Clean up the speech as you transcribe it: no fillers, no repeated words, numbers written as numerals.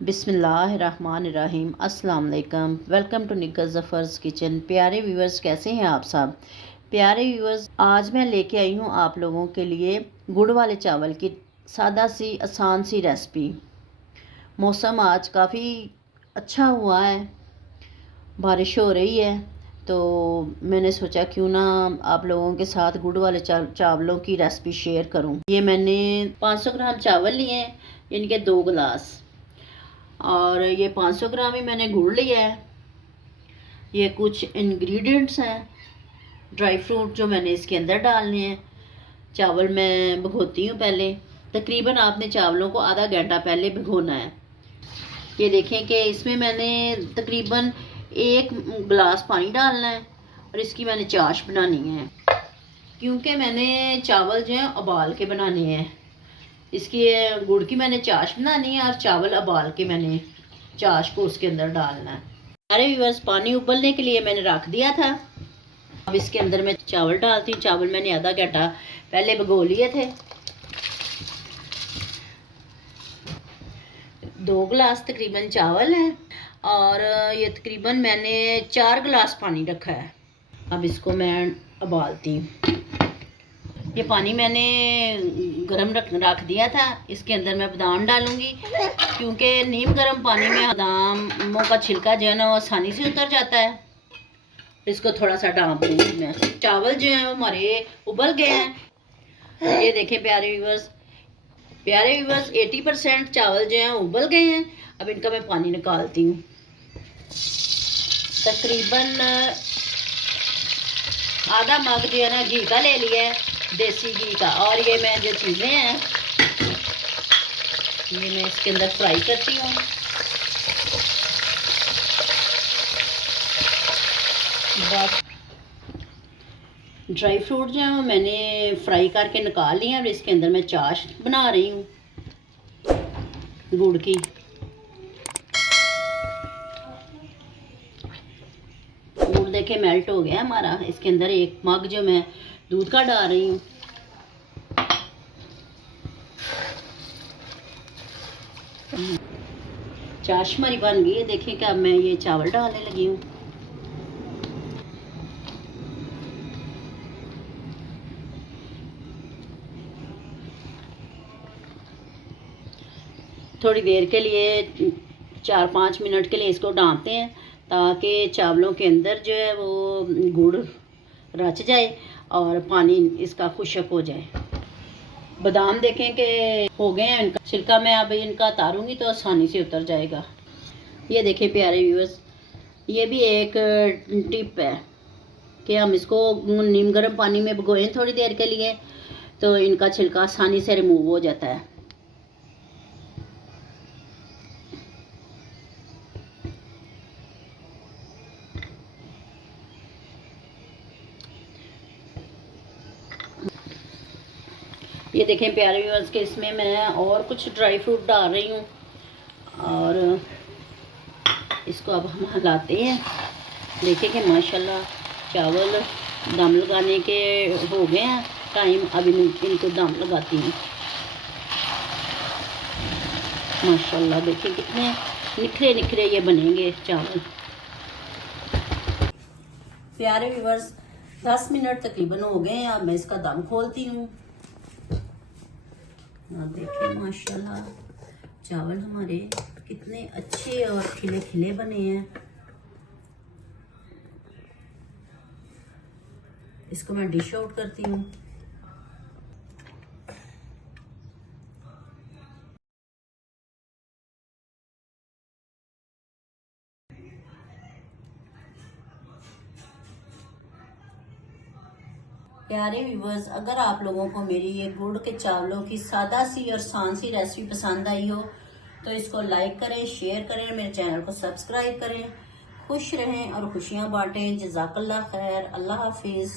बिस्मिल्लाहिर्रहमानिर्रहीम। अस्सलाम वालेकुम। वेलकम टू निग्गा ज़फ़र्स किचन। प्यारे व्यूवर्स, कैसे हैं आप सब? प्यारे व्यूवर्स, आज मैं लेके आई हूँ आप लोगों के लिए गुड़ वाले चावल की सादा सी आसान सी रेसिपी। मौसम आज काफ़ी अच्छा हुआ है, बारिश हो रही है, तो मैंने सोचा क्यों ना आप लोगों के साथ गुड़ वाले चावलों की रेसिपी शेयर करूं। ये मैंने 500 ग्राम चावल लिए हैं, इनके 2 गिलास, और ये 500 ग्राम ही मैंने गुड़ लिया है। ये कुछ इंग्रेडिएंट्स हैं, ड्राई फ्रूट जो मैंने इसके अंदर डालने हैं। चावल मैं भिगोती हूँ पहले, तकरीबन आपने चावलों को आधा घंटा पहले भिगोना है। ये देखें कि इसमें मैंने तकरीबन 1 गिलास पानी डालना है और इसकी मैंने चाश बनानी है, क्योंकि मैंने चावल जो है उबाल के बनाने हैं। इसकी गुड़ की मैंने चाश बनानी है और चावल उबाल के मैंने चाश को उसके अंदर डालना है। सारे व्यूअर्स, पानी उबलने के लिए मैंने रख दिया था। अब इसके अंदर मैं चावल डालती हूँ। चावल मैंने आधा घंटा पहले भिगो लिए थे। 2 गिलास तकरीबन चावल है और ये तकरीबन मैंने 4 गिलास पानी रखा है। अब इसको मैं उबालती हूँ। ये पानी मैंने गरम रख दिया था। इसके अंदर मैं बादाम डालूंगी, क्योंकि नीम गर्म पानी में बादामों का छिलका जो है ना वो आसानी से उतर जाता है। इसको थोड़ा सा डांप दूंगी मैं। चावल जो है वो हमारे उबल गए हैं। ये देखें प्यारे व्यूअर्स, 80% चावल जो हैं उबल गए हैं। अब इनका मैं पानी निकालती हूँ। तकरीबन आधा मग जो है ना घी का ले लिया है, देसी घी का। और ये मैं जो चीज़ें हैं ये मैं इसके अंदर फ्राई करती हूँ। बस ड्राई फ्रूट जो है वो मैंने फ्राई करके निकाल लिए हैं और इसके अंदर मैं चाश बना रही हूँ गुड़ की। गुड़ देखे मेल्ट हो गया हमारा। इसके अंदर 1 मग जो मैं दूध का डाल रही हूँ। चाश हमारी बन गई है। देखिए कि अब मैं ये चावल डालने लगी हूँ। थोड़ी देर के लिए 4-5 मिनट के लिए इसको डालते हैं, ताकि चावलों के अंदर जो है वो गुड़ रच जाए और पानी इसका खुश्क हो जाए। बादाम देखें कि हो गए हैं, इनका छिलका मैं अब इनका उतारूंगी तो आसानी से उतर जाएगा। ये देखें प्यारे व्यूअर्स, ये भी एक टिप है कि हम इसको नीम गर्म पानी में भिगोएं थोड़ी देर के लिए, तो इनका छिलका आसानी से रिमूव हो जाता है। ये देखें प्यारे व्यूअर्स के इसमें मैं और कुछ ड्राई फ्रूट डाल रही हूँ और इसको अब हम हिलाते हैं। देखिए कि माशाल्लाह चावल दम लगाने के हो गए हैं टाइम। अब इनको दम लगाती हूँ। माशाल्लाह देखिए कितने निखरे निखरे ये बनेंगे चावल। प्यारे व्यूअर्स, 10 मिनट तकरीबन हो गए हैं। अब मैं इसका दम खोलती हूँ। देखिए माशाल्लाह चावल हमारे कितने अच्छे और खिले खिले बने हैं। इसको मैं डिश आउट करती हूँ। प्यारे व्यूवर्स, अगर आप लोगों को मेरी ये गुड़ के चावलों की सादा सी और आसान सी रेसिपी पसंद आई हो तो इसको लाइक करें, शेयर करें, मेरे चैनल को सब्सक्राइब करें। खुश रहें और खुशियां बांटें। जज़ाकल्लाह खैर। अल्लाह हाफिज़।